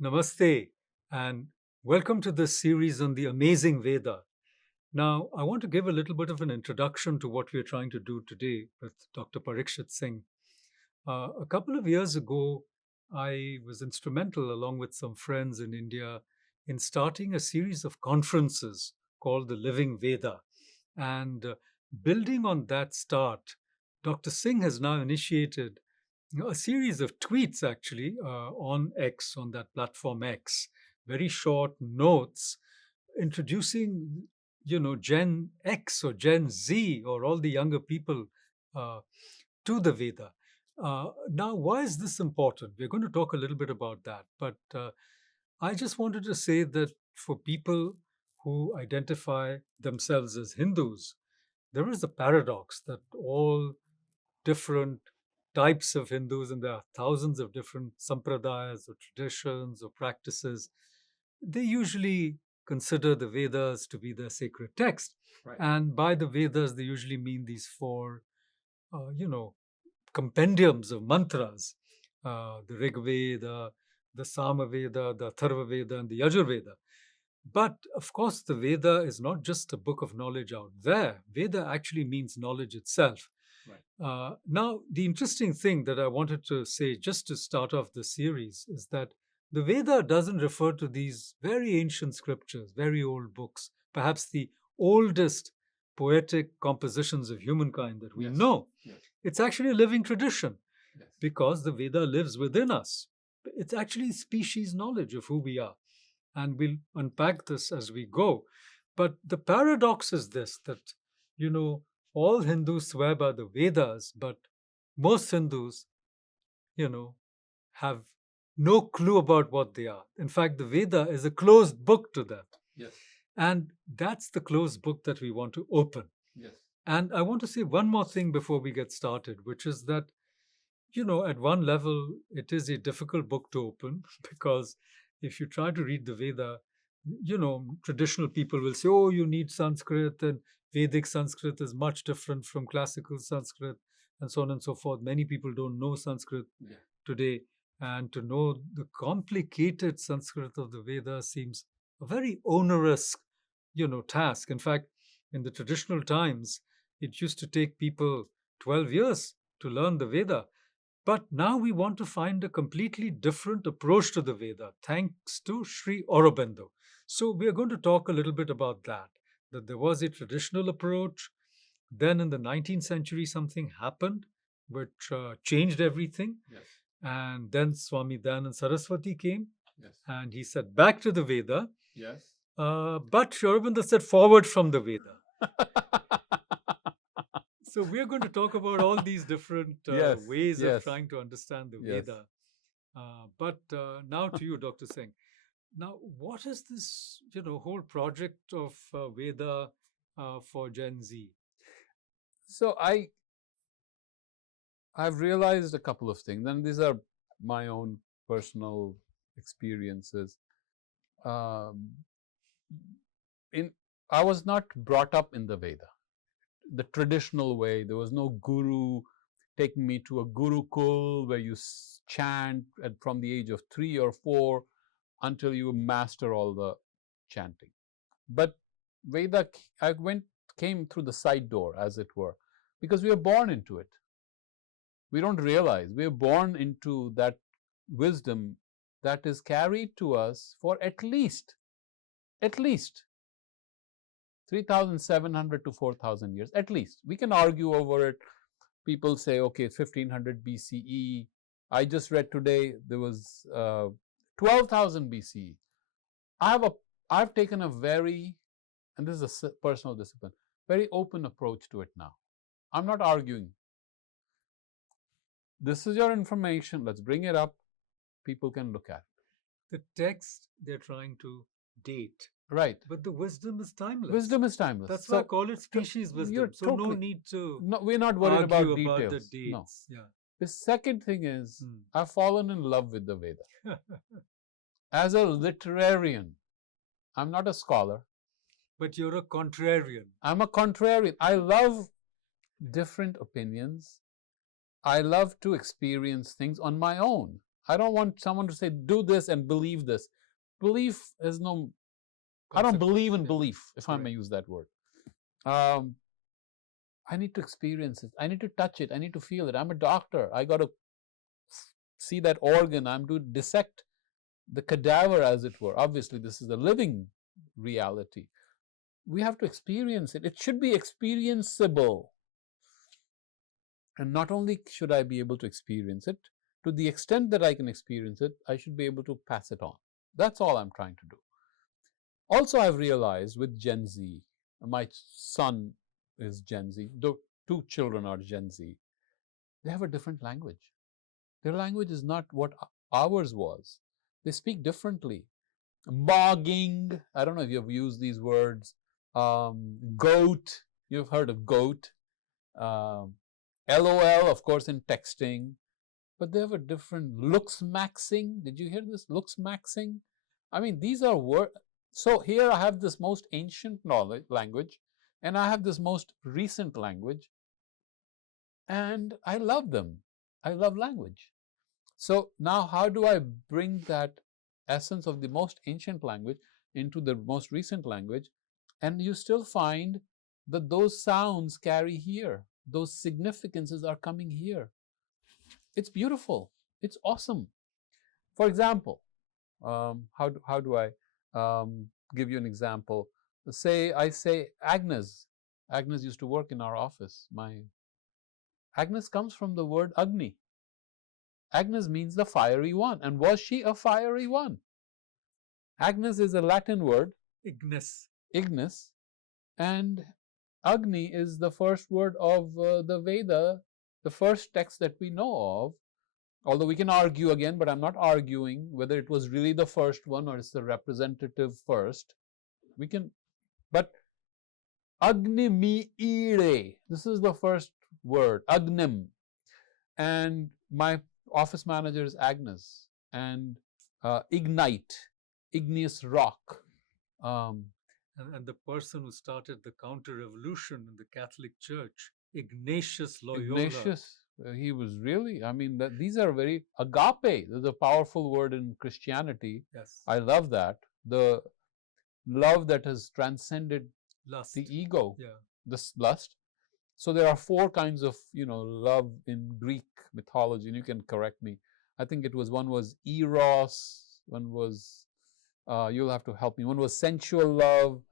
Namaste, and welcome to this series on the amazing Veda. Now, I want to give a little bit of an introduction to what we are trying to do today with Dr. Pariksith Singh. A couple of years ago, I was instrumental, along with some friends in India, in starting a series of conferences called the Living Veda. And building on that start, Dr. Singh has now initiated a series of tweets actually on X, on that platform X, very short notes introducing, Gen X or Gen Z or all the younger people uh, to the Veda. Now, why is this important? We're going to talk a little bit about that, but I just wanted to say that for people who identify themselves as Hindus, there is a paradox that all different types of Hindus, and there are thousands of different sampradayas or traditions or practices, they usually consider the Vedas to be their sacred text. Right. And by the Vedas, they usually mean these four, compendiums of mantras, the Rig Veda, the Sama Veda, the Atharva Veda, and the Yajur Veda. But of course, the Veda is not just a book of knowledge out there. Veda actually means knowledge itself. Right. Now, the interesting thing that I wanted to say just to start off the series is that the Veda doesn't refer to these very ancient scriptures, very old books, perhaps the oldest poetic compositions of humankind that we Yes. know. Yes. It's actually a living tradition Yes. because the Veda lives within us. It's actually species knowledge of who we are. And we'll unpack this as we go. But the paradox is this that, all Hindus swear by the Vedas, but most Hindus, have no clue about what they are. In fact, the Veda is a closed book to them. Yes. And that's the closed book that we want to open. Yes. And I want to say one more thing before we get started, which is that, at one level, it is a difficult book to open because if you try to read the Veda, traditional people will say, oh, you need Sanskrit, and Vedic Sanskrit is much different from classical Sanskrit, and so on and so forth. Many people don't know Sanskrit today. And to know the complicated Sanskrit of the Veda seems a very onerous, task. In fact, in the traditional times, it used to take people 12 years to learn the Veda. But now we want to find a completely different approach to the Veda, thanks to Sri Aurobindo. So we are going to talk a little bit about that there was a traditional approach. Then in the 19th century, something happened which changed everything. Yes. And then Swami Dayanand Saraswati came, Yes. and he said back to the Veda. Yes. But Sri Aurobindo said forward from the Veda. So we're going to talk about all these different Yes, ways yes. of trying to understand the Yes. Veda. But now to you, Dr. Singh. Now, what is this, whole project of Veda for Gen Z? So I've realized a couple of things, and these are my own personal experiences. I was not brought up in the Veda, the traditional way. There was no guru taking me to a gurukul where you chant from the age of 3 or 4 until you master all the chanting. But Veda, came through the side door, as it were, because we are born into it. We don't realize we are born into that wisdom that is carried to us for at least 3,700 to 4,000 years, at least. We can argue over it. People say, okay, 1500 BCE. I just read today there was 12,000 BCE. I've taken a very, and this is a personal discipline, very open approach to it now. I'm not arguing. This is your information. Let's bring it up. People can look at it. The text they're trying to date. Right. But the wisdom is timeless. Wisdom is timeless. That's why I call it species wisdom. So no need to No, we're not worried about argue details. about the dates. No. Yeah. The second thing is, I've fallen in love with the Veda. As a literarian, I'm not a scholar. But you're a contrarian. I'm a contrarian. I love different opinions. I love to experience things on my own. I don't want someone to say, do this and believe this. Belief is no, I don't believe in belief, if I may use that word. I need to experience it. I need to touch it. I need to feel it. I'm a doctor. I got to see that organ. I'm to dissect the cadaver, as it were. Obviously, this is a living reality. We have to experience it. It should be experienceable. And not only should I be able to experience it, to the extent that I can experience it, I should be able to pass it on. That's all I'm trying to do. Also, I've realized with Gen Z, my son is Gen Z, the two children are Gen Z, they have a different language. Their language is not what ours was. They speak differently. Bogging, I don't know if you've used these words. Goat, you've heard of goat. LOL, of course, in texting. But they have a different looks maxing. Did you hear this? Looks maxing. I mean, these are words. So here I have this most ancient knowledge language, and I have this most recent language, and I love them. I love language. So now how do I bring that essence of the most ancient language into the most recent language? And you still find that those sounds carry here. Those significances are coming here. It's beautiful. It's awesome. For example, how do I give you an example? Say I say Agnes. Agnes used to work in our office. Agnes comes from the word Agni. Agnes means the fiery one. And was she a fiery one? Agnes is a Latin word. Ignis. Ignis. And Agni is the first word of the Veda, the first text that we know of. Although we can argue again, but I'm not arguing whether it was really the first one or it's the representative first. We can, but Agni mi ire, this is the first word, Agnim. And my office manager is Agnes. And ignite, igneous rock. And the person who started the counter-revolution in the Catholic Church, Ignatius Loyola. Ignatius, he was really, I mean, these are very, agape, there's a powerful word in Christianity. Yes. I love that. The love that has transcended lust. The ego, yeah. This lust. So there are 4 kinds of, love in Greek mythology, and you can correct me. I think one was eros, one was, you'll have to help me, one was sensual love,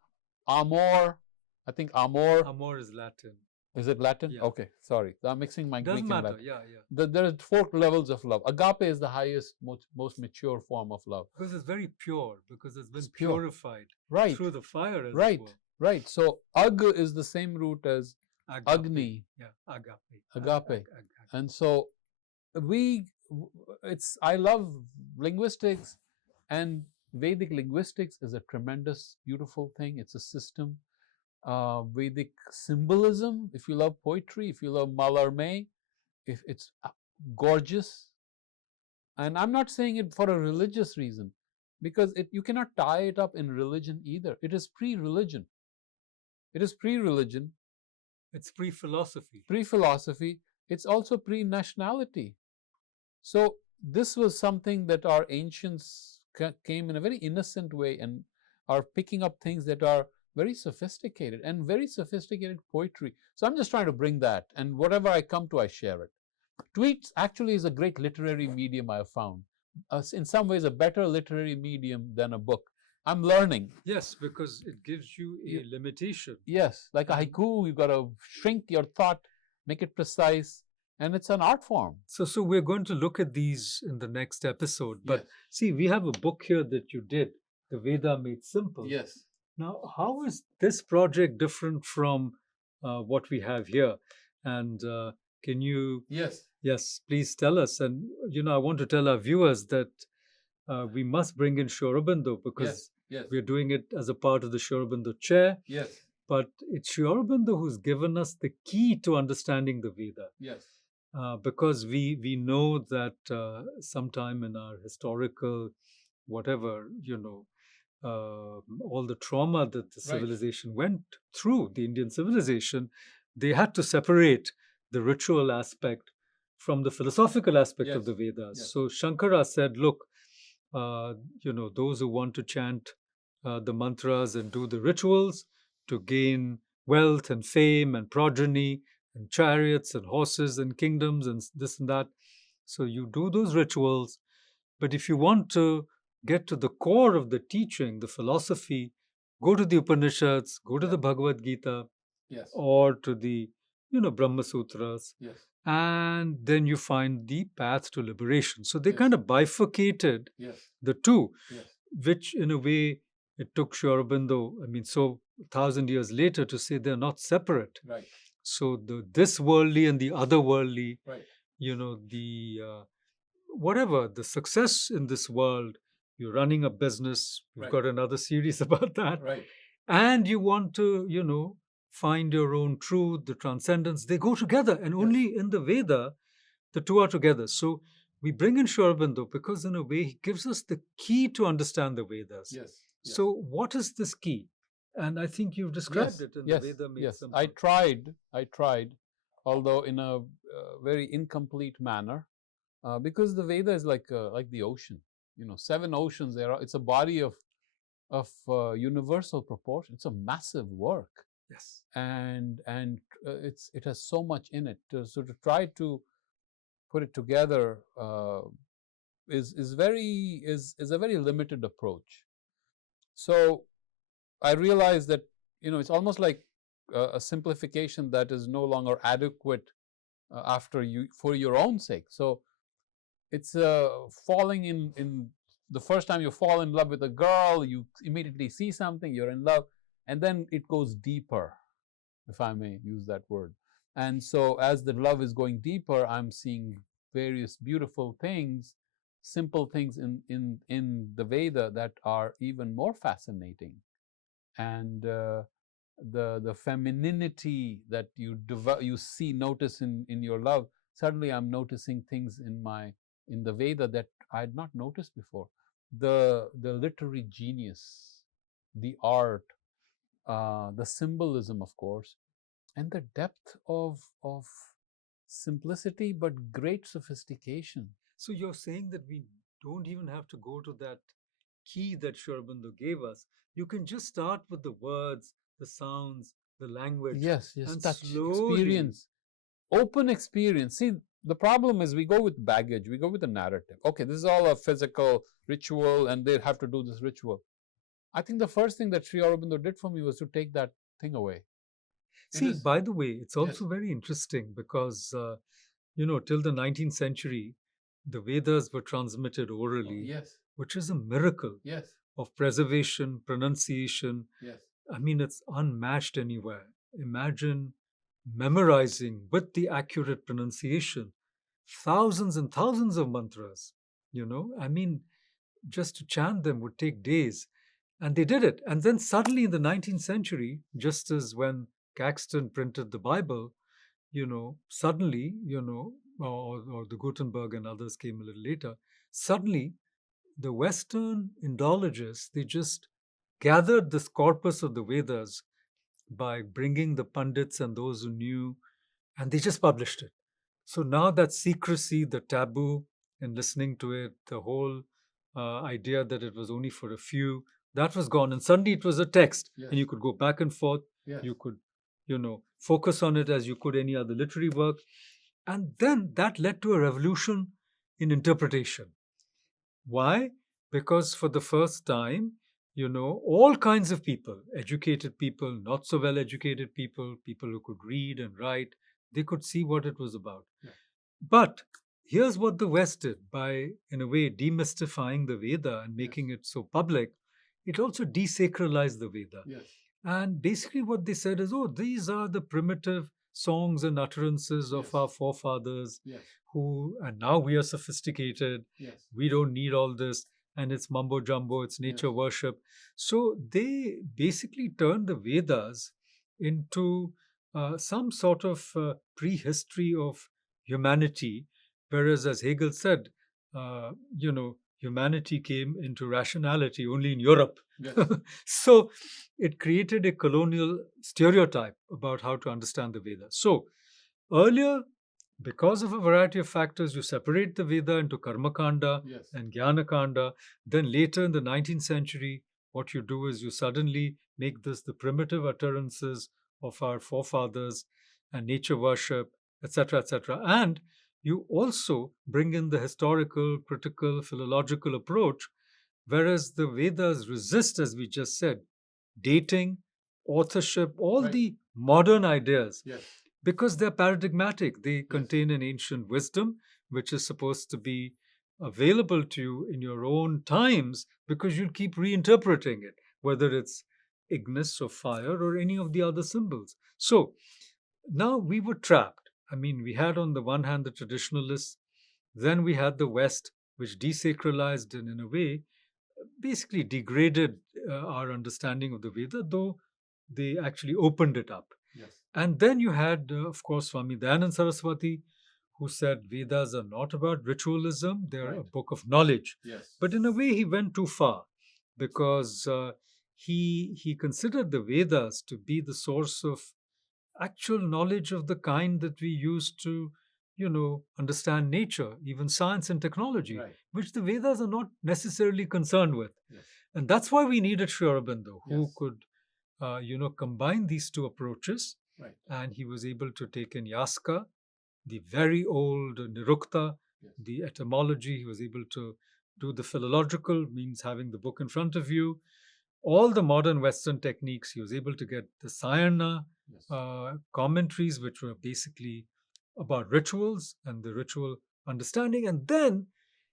amor, I think amor. Amor is Latin. Is it Latin? Yeah. Okay, sorry. I'm mixing my Doesn't Greek matter. and Latin. Yeah. There are 4 levels of love. Agape is the highest, most mature form of love. Because it's very pure, because it's been purified through the fire. Right. So ag is the same root as agape. Agni. Yeah, agape. Agape. And so I love linguistics, and Vedic linguistics is a tremendous, beautiful thing. It's a system. Vedic symbolism, if you love poetry, if you love Mallarmé, if it's gorgeous. And I'm not saying it for a religious reason, because you cannot tie it up in religion either. It is pre-religion. It's pre-philosophy. It's also pre-nationality. So this was something that our ancients came in a very innocent way and are picking up things that are very sophisticated, and very sophisticated poetry. So I'm just trying to bring that, and whatever I come to, I share it. Tweets actually is a great literary medium I have found. In some ways, a better literary medium than a book. I'm learning. Yes, because it gives you a limitation. Yes, like a haiku, you've got to shrink your thought, make it precise, and it's an art form. So we're going to look at these in the next episode. But see, we have a book here that you did, The Veda Made Simple. Yes. Now, how is this project different from what we have here? And can you... Yes, please tell us. And, I want to tell our viewers that we must bring in Sri Aurobindo, because we're doing it as a part of the Sri Aurobindo chair. Yes. But it's Sri Aurobindo who's given us the key to understanding the Veda. Yes. Because we know that sometime in our historical, whatever, all the trauma that the civilization went through, the Indian civilization, they had to separate the ritual aspect from the philosophical aspect of Yes. the Vedas. Yes. So Shankara said, look, those who want to chant the mantras and do the rituals to gain wealth and fame and progeny and chariots and horses and kingdoms and this and that. So you do those rituals. But if you want to get to the core of the teaching, the philosophy, go to the Upanishads, go to the Bhagavad Gita, Yes. or to the Brahma Sutras, Yes. and then you find the path to liberation. So they Yes. kind of bifurcated Yes. the two, Yes. which in a way it took Sri Aurobindo, so 1,000 years later, to say they're not separate. Right. So this worldly and the other worldly, Right. the whatever the success in this world, you're running a business. We've Right. got another series about that, Right. and you want to find your own truth, the transcendence. They go together, and only in the Veda the two are together. So we bring in Sri Aurobindo because in a way he gives us the key to understand the Vedas. Yes. Yes. So what is this key? And I think you've described Yes. it in Yes. the Veda Made Yes. Simple. I tried, although in a very incomplete manner, because the Veda is like the ocean. 7 oceans. It's a body of universal proportion. It's a massive work, Yes. and it has so much in it. So to try to put it together is a very limited approach. So I realized that it's almost like a simplification that is no longer adequate for your own sake. So it's falling in the first time you fall in love with a girl, you immediately see something, you're in love, and then it goes deeper, if I may use that word. And so as the love is going deeper, I'm seeing various beautiful things, simple things in the Veda that are even more fascinating. And the femininity that you notice in your love, suddenly I'm noticing things in the Veda that I had not noticed before. The literary genius, the art, the symbolism, of course, and the depth of simplicity but great sophistication. So you're saying that we don't even have to go to that key that Sri Aurobindo gave us. You can just start with the words, the sounds, the language, Yes, and touch, slowly experience, open experience. See, the problem is we go with baggage, we go with a narrative. Okay, this is all a physical ritual and they have to do this ritual. I think the first thing that Sri Aurobindo did for me was to take that thing away. See, by the way, it's also Yes. very interesting because, till the 19th century, the Vedas were transmitted orally, Yes. which is a miracle Yes. of preservation, pronunciation. Yes. It's unmatched anywhere. Imagine memorizing with the accurate pronunciation thousands and thousands of mantras. Just to chant them would take days. And they did it. And then suddenly in the 19th century, just as when Caxton printed the Bible, suddenly, or the Gutenberg and others came a little later, suddenly the Western Indologists, they just gathered this corpus of the Vedas by bringing the Pandits and those who knew, and they just published it. So now that secrecy, the taboo in listening to it, the whole idea that it was only for a few, that was gone. And suddenly it was a text, Yes. and you could go back and forth. Yes. You could, focus on it as you could any other literary work. And then that led to a revolution in interpretation. Why? Because for the first time, all kinds of people, educated people, not so well educated people, people who could read and write, they could see what it was about. Yeah. But here's what the West did by, in a way, demystifying the Veda and making it so public. It also desacralized the Veda. Yes. And basically, what they said is, oh, these are the primitive songs and utterances of Yes. our forefathers Yes. and now we are sophisticated. Yes. We don't need all this. And it's mumbo jumbo, it's nature worship. So they basically turned the Vedas into some sort of prehistory of humanity. Whereas, as Hegel said, humanity came into rationality only in Europe. Yes. So it created a colonial stereotype about how to understand the Vedas. So earlier, Because of a variety of factors, you separate the Veda into Karmakanda Yes. and Jnanakanda. Then later in the 19th century, what you do is you suddenly make this the primitive utterances of our forefathers and nature worship, etc., etc. And you also bring in the historical, critical, philological approach, whereas the Vedas resist, as we just said, dating, authorship, all Right. the modern ideas, Yes. because they're paradigmatic. They Yes. contain an ancient wisdom which is supposed to be available to you in your own times, because you'll keep reinterpreting it, whether it's Ignis or fire or any of the other symbols. So now we were trapped. I mean, we had on the one hand the traditionalists, then we had the West, which desacralized and in a way basically degraded our understanding of the Veda, though they actually opened it up. Yes. And then you had, of course, Swami Dayanand Saraswati, who said Vedas are not about ritualism, they're a Right. book of knowledge. Yes. But in a way, he went too far, because he considered the Vedas to be the source of actual knowledge of the kind that we use to, understand nature, even science and technology, Right. which the Vedas are not necessarily concerned with. Yes. And that's why we needed Sri Aurobindo, who Yes. could, combine these two approaches. Right. And he was able to take in Yaska, the very old Nirukta, Yes. the etymology. He was able to do the philological, means having the book in front of you, all the modern Western techniques. He was able to get the Sayana Yes. commentaries, which were basically about rituals and the ritual understanding. And then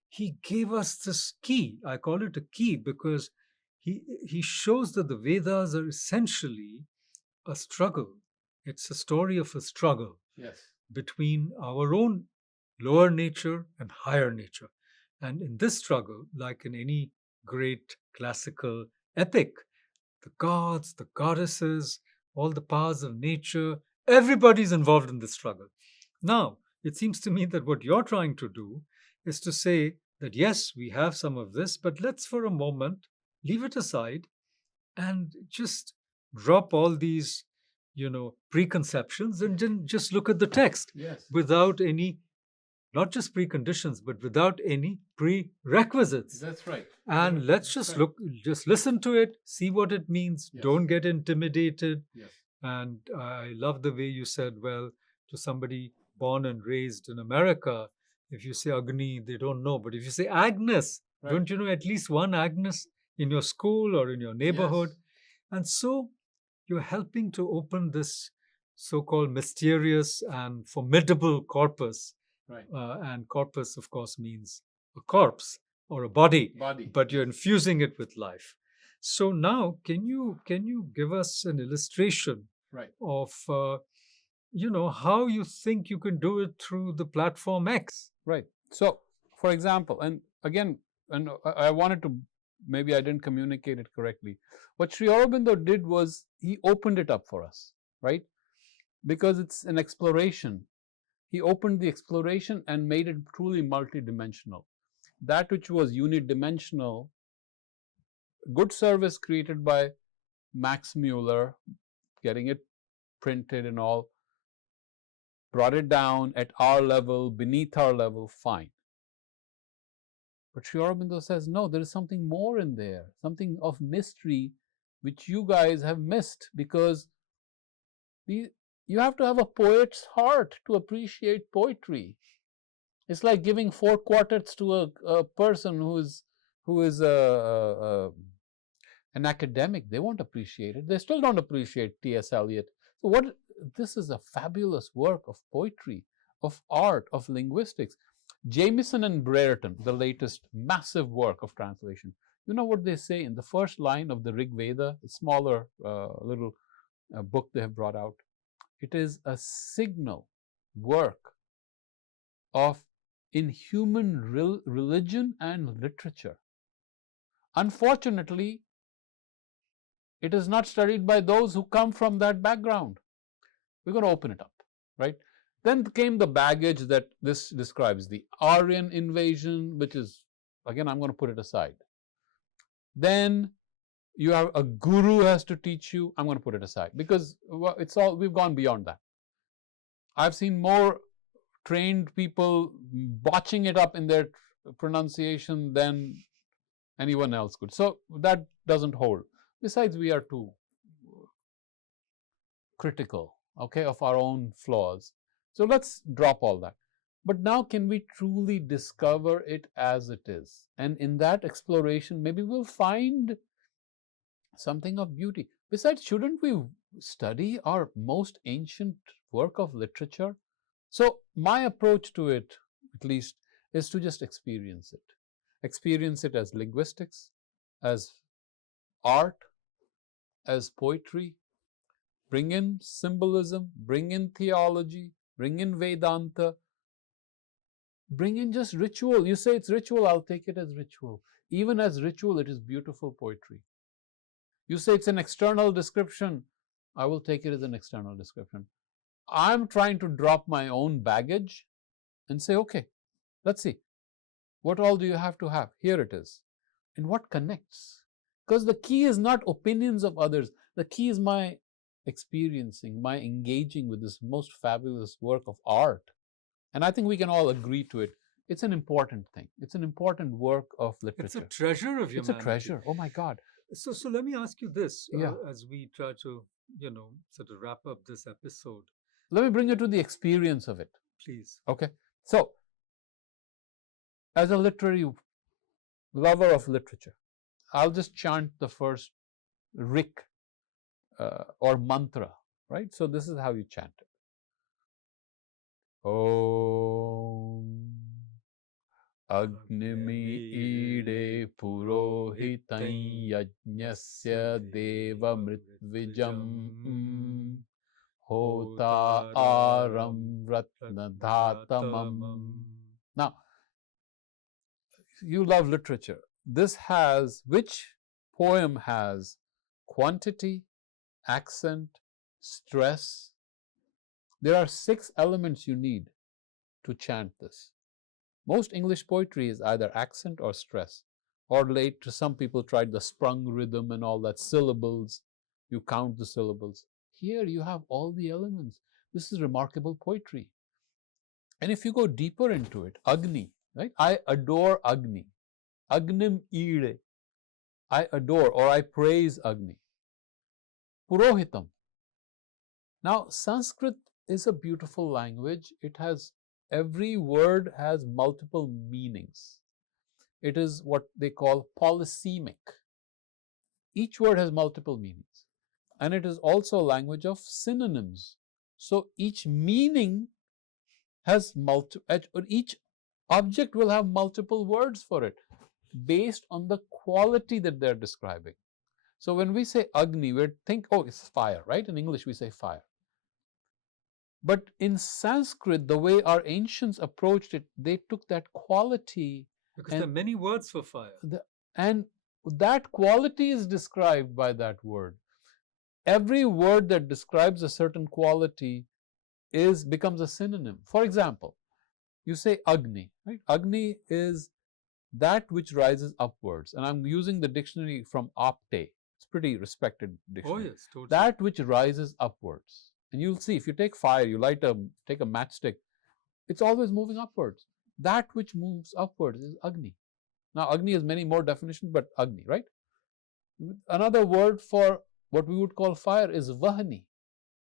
he gave us this key. I call it a key because he shows that the Vedas are essentially a struggle. It's a story of a struggle Yes. between our own lower nature and higher nature. And in this struggle, like in any great classical epic, the gods, the goddesses, all the powers of nature, everybody's involved in this struggle. Now, it seems to me that what you're trying to do is to say that yes, we have some of this, but let's for a moment leave it aside and just drop all these, preconceptions and then just look at the text Yes. without any, not just preconditions, but without any prerequisites. That's right. And let's just just listen to it, see what it means. Yes. Don't get intimidated. Yes. And I love the way you said, well, to somebody born and raised in America, if you say Agni, they don't know. But if you say Agnes, Right. don't you know at least one Agnes in your school or in your neighborhood? Yes. And so you're helping to open this so called mysterious and formidable corpus. Right. And corpus, of course, means a corpse or a body, Body. but you're infusing it with life. So now, can you give us an illustration Right. of how you think you can do it through the platform X? Right. So, for example, and again, and I wanted to, maybe I didn't communicate it correctly. What Sri Aurobindo did was he opened it up for us, right? Because it's an exploration. He opened the exploration and made it truly multidimensional. That which was unidimensional, good service created by Max Mueller, getting it printed and all, brought it down at our level, beneath our level, fine. But Sri Aurobindo says, no, there is something more in there, something of mystery which you guys have missed, because you have to have a poet's heart to appreciate poetry. It's like giving 4 quartets to a person who is an academic. They won't appreciate it. They still don't appreciate T.S. Eliot. So this is a fabulous work of poetry, of art, of linguistics. Jameson and Brereton, the latest massive work of translation. You know what they say in the first line of the Rig Veda, a smaller little book they have brought out? It is a signal work in human religion and literature. Unfortunately, it is not studied by those who come from that background. We're going to open it up, right? Then came the baggage that this describes, the Aryan invasion, which is, again, I'm going to put it aside. Then you have a guru has to teach you. I'm going to put it aside because we've gone beyond that. I've seen more trained people botching it up in their pronunciation than anyone else could. So that doesn't hold. Besides, we are too critical, okay, of our own flaws. So let's drop all that. But now, can we truly discover it as it is? And in that exploration, maybe we'll find something of beauty. Besides, shouldn't we study our most ancient work of literature? So, my approach to it, at least, is to just experience it. Experience it as linguistics, as art, as poetry. Bring in symbolism, bring in theology, bring in Vedanta, bring in just ritual. You say it's ritual, I'll take it as ritual. Even as ritual, it is beautiful poetry. You say it's an external description, I will take it as an external description. I'm trying to drop my own baggage and say, okay, let's see, what all do you have to have? Here it is. And what connects? Because the key is not opinions of others. The key is my experiencing, my engaging with this most fabulous work of art. And I think we can all agree to it. It's an important thing. It's an important work of literature. It's a treasure of humanity. It's a treasure. Oh my God. So let me ask you this, Yeah. as we try to, sort of wrap up this episode. Let me bring you to the experience of it. Please. Okay. So, as a literary lover of literature, I'll just chant the first rik or mantra, right? So this is how you chant it. Om Agnimi ide purohitai yajnasya deva mritvijam hota aram ratnadhatamam. Now, you love literature. Which poem has quantity, accent, stress? There are 6 elements you need to chant this. Most English poetry is either accent or stress, or late, some people tried the sprung rhythm and all that, syllables, you count the syllables. Here you have all the elements. This is remarkable poetry. And if you go deeper into it, Agni, right? I adore Agni. Agnim ide. I adore or I praise Agni. Purohitam. Now, Sanskrit is a beautiful language. Every word has multiple meanings. It is what they call polysemic. Each word has multiple meanings. And it is also a language of synonyms. So each meaning has each object will have multiple words for it based on the quality that they're describing. So when we say Agni, we think, oh, it's fire, right? In English, we say fire. But in Sanskrit, the way our ancients approached it, they took that quality. Because there are many words for fire. And that quality is described by that word. Every word that describes a certain quality becomes a synonym. For example, you say Agni, right? Agni is that which rises upwards. And I'm using the dictionary from Apte. It's pretty respected dictionary. Oh yes, totally. That which rises upwards. And you'll see, if you take fire, you take a matchstick, it's always moving upwards. That which moves upwards is Agni. Now, Agni has many more definitions, but Agni, right? Another word for what we would call fire is Vahani.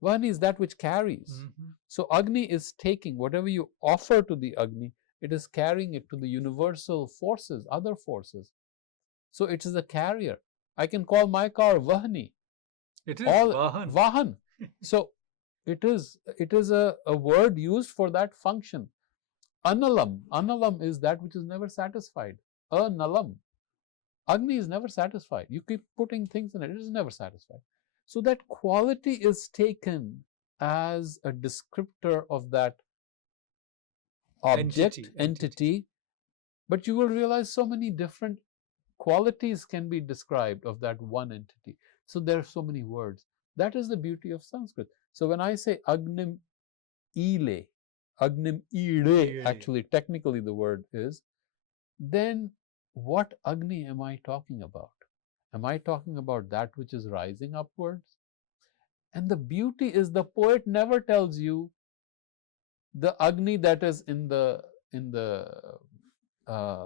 Vahani is that which carries. Mm-hmm. So, Agni is taking whatever you offer to the Agni, it is carrying it to the universal forces, other forces. So, it is a carrier. I can call my car Vahani. It is Vahan. Vahan. So, it is a word used for that function. Analam. Analam is that which is never satisfied. Analam. Agni is never satisfied. You keep putting things in it, it is never satisfied. So that quality is taken as a descriptor of that object, entity. But you will realize so many different qualities can be described of that one entity. So there are so many words. That is the beauty of Sanskrit. So when I say Agnim Ile, actually, technically the word is, then what Agni am I talking about? Am I talking about that which is rising upwards? And the beauty is the poet never tells you the Agni that is in the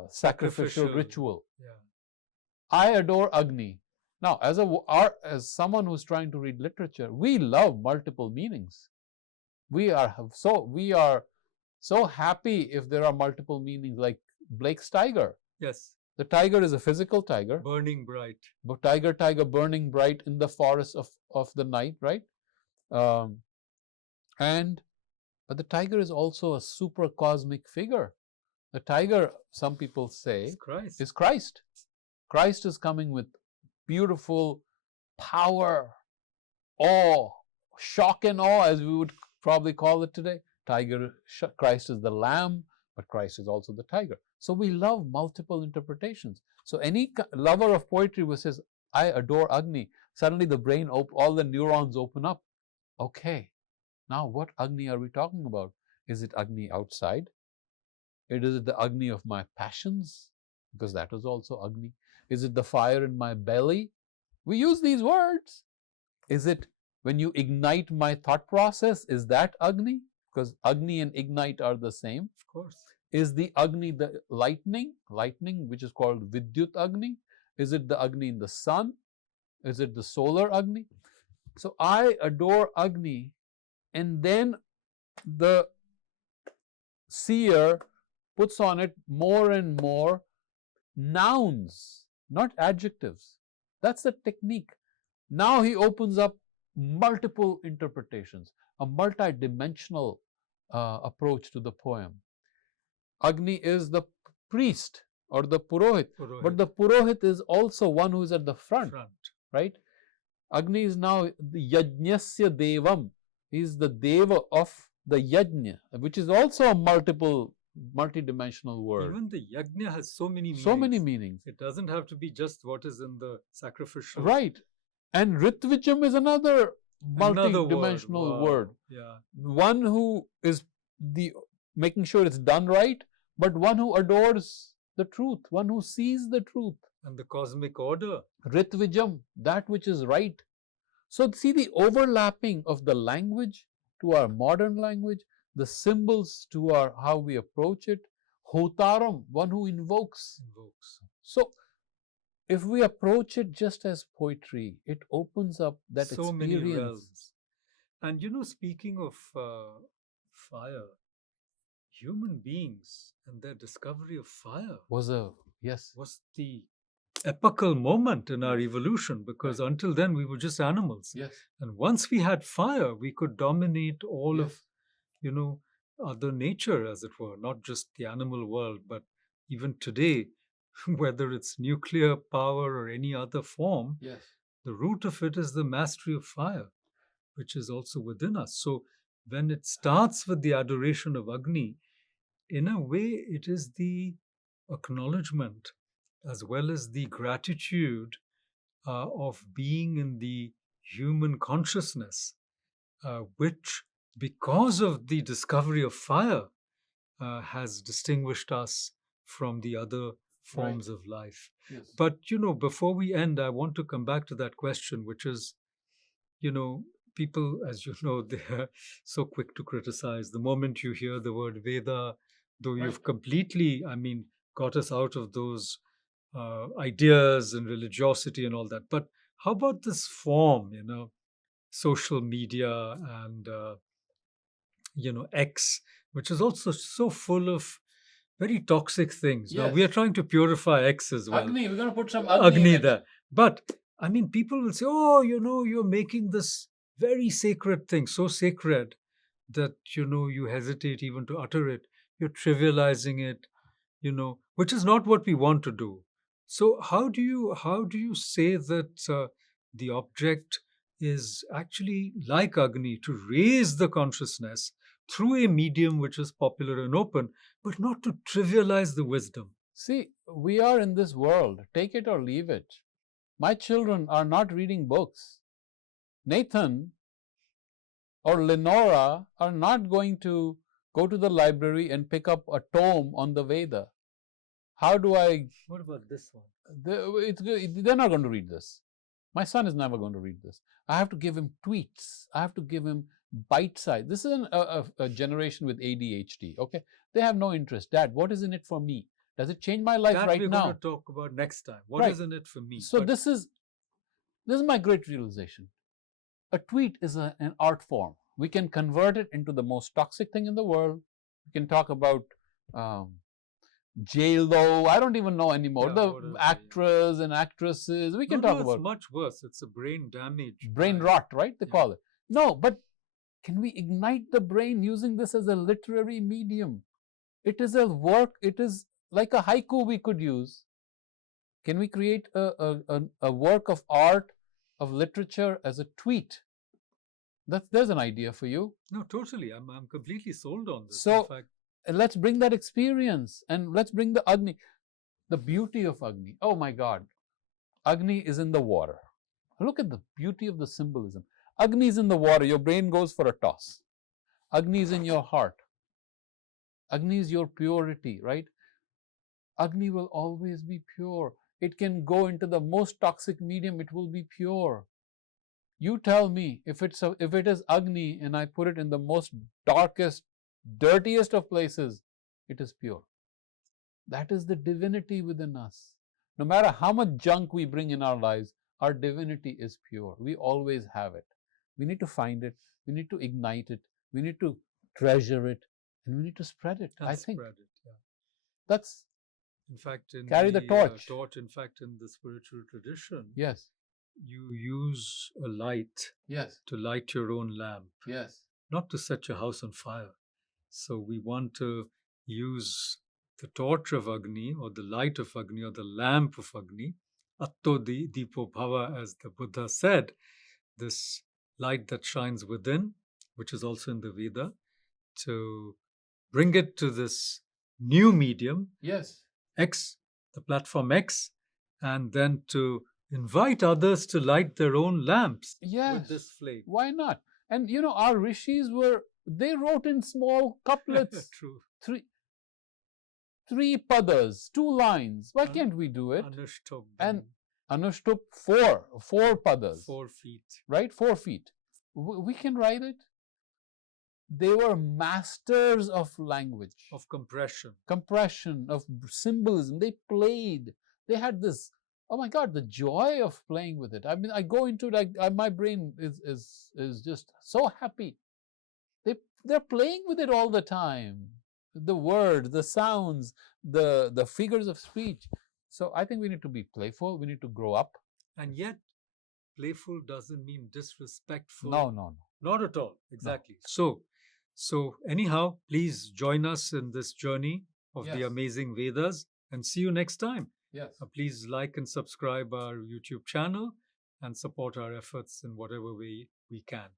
sacrificial ritual. Yeah. I adore Agni. Now, as someone who's trying to read literature, we love multiple meanings. We are so happy if there are multiple meanings, like Blake's tiger. Yes. The tiger is a physical tiger. Burning bright. Tiger burning bright in the forest of the night, right? Um, but the tiger is also a super cosmic figure. The tiger, some people say, is Christ. Christ is coming with beautiful power, awe, shock and awe, as we would probably call it today. Christ is the lamb, but Christ is also the tiger. So we love multiple interpretations. So any lover of poetry who says, I adore Agni, suddenly the brain, all the neurons open up. Okay, now what Agni are we talking about? Is it Agni outside? Is it the Agni of my passions? Because that is also Agni. Is it the fire in my belly? We use these words. Is it when you ignite my thought process? Is that Agni? Because Agni and ignite are the same. Of course. Is the Agni the lightning, which is called Vidyut Agni? Is it the Agni in the sun? Is it the solar Agni? So I adore Agni, and then the seer puts on it more and more nouns, not adjectives. That's the technique. Now he opens up multiple interpretations, a multi-dimensional approach to the poem. Agni is the priest or the Purohit, but the Purohit is also one who is at the front. Right? Agni is now the Yajnasya Devam. He is the Deva of the Yajna, which is also a multi-dimensional word. Even the Yajna has so many meanings. So many meanings. It doesn't have to be just what is in the sacrificial. Right. And Ritvijam is another multi-dimensional word. Yeah. One who is making sure it's done right, but one who adores the truth, one who sees the truth. And the cosmic order. Ritvijam, that which is right. So see the overlapping of the language to our modern language, the symbols to our how we approach it. Hotaram, one who invokes. So if we approach it just as poetry, it opens up that so experience. Many realms. And speaking of fire, human beings and their discovery of fire was the epochal moment in our evolution, because until then we were just animals. Yes. And once we had fire, we could dominate all of, other nature, as it were, not just the animal world, but even today, whether it's nuclear power or any other form, the root of it is the mastery of fire, which is also within us. So when it starts with the adoration of Agni, in a way, it is the acknowledgement as well as the gratitude of being in the human consciousness, which, because of the discovery of fire, has distinguished us from the other forms of life. Yes. But, before we end, I want to come back to that question, which is, people, as you know, they're so quick to criticize. The moment you hear the word Veda, though you've completely, got us out of those ideas and religiosity and all that. But how about this form, social media and, X, which is also so full of very toxic things. Yes. Now, we are trying to purify X as well. Agni, we're going to put some Agni there. But, people will say, oh, you're making this very sacred thing, so sacred that, you hesitate even to utter it. You're trivializing it, which is not what we want to do. So how do you say that the object is actually like Agni, to raise the consciousness through a medium which is popular and open, but not to trivialize the wisdom? See, we are in this world, take it or leave it. My children are not reading books. Nathan or Lenora are not going to go to the library and pick up a tome on the Veda. How do I... What about this one? They're not going to read this. My son is never going to read this. I have to give him tweets. I have to give him bite size. This is a generation with ADHD. Okay, they have no interest. Dad, what is in it for me? Does it change my life That right we're going to now? talk about next time. What Right. is in it for me? So But this is my great realization. A tweet is an art form. We can convert it into the most toxic thing in the world. We can talk about J-Lo. I don't even know anymore. yeah, The whatever. actors and actresses. We can No, talk it's about much worse. It's a brain damage. brain by- rot, right? They Yeah. call it. No, but can we ignite the brain using this as a literary medium? It is a work. It is like a haiku we could use. Can we create a work of art, of literature as a tweet? There's an idea for you. No, totally. I'm completely sold on this. So in fact, let's bring that experience and let's bring the Agni, the beauty of Agni. Oh my God, Agni is in the water. Look at the beauty of the symbolism. Agni is in the water. Your brain goes for a toss. Agni is in your heart. Agni is your purity, right? Agni will always be pure. It can go into the most toxic medium. It will be pure. You tell me if it is Agni and I put it in the most darkest, dirtiest of places, it is pure. That is the divinity within us. No matter how much junk we bring in our lives, our divinity is pure. We always have it. We need to find it. We need to ignite it. We need to treasure it. And we need to spread it. and I think spread it. Yeah. that's, In fact, in carry the torch. in fact, in the spiritual tradition, Yes, you use a light yes, to light your own lamp, yes. not to set your house on fire. So we want to use the torch of Agni or the light of Agni or the lamp of Agni, Atto Dipo Bhava, as the Buddha said, this light that shines within, which is also in the Veda, to bring it to this new medium, Yes. X, the platform X, and then to invite others to light their own lamps Yes. with this flame. Why not? And our rishis they wrote in small couplets, True. three padas, 2 lines. Why can't we do it? Anushtup. And Anushtup, four padas, 4 feet. right? 4 feet. We can write it. They were masters of language, Of compression. of symbolism. They played. They had this. Oh my God, the joy of playing with it. I mean, I go into it. My brain is just so happy. They're playing with it all the time. The words, the sounds, the figures of speech. So I think we need to be playful. We need to grow up. And yet, playful doesn't mean disrespectful. No. Not at all. Exactly. No. So anyhow, please join us in this journey of the Yes. amazing Vedas and see you next time. Yes. Please like and subscribe our YouTube channel and support our efforts in whatever way we can.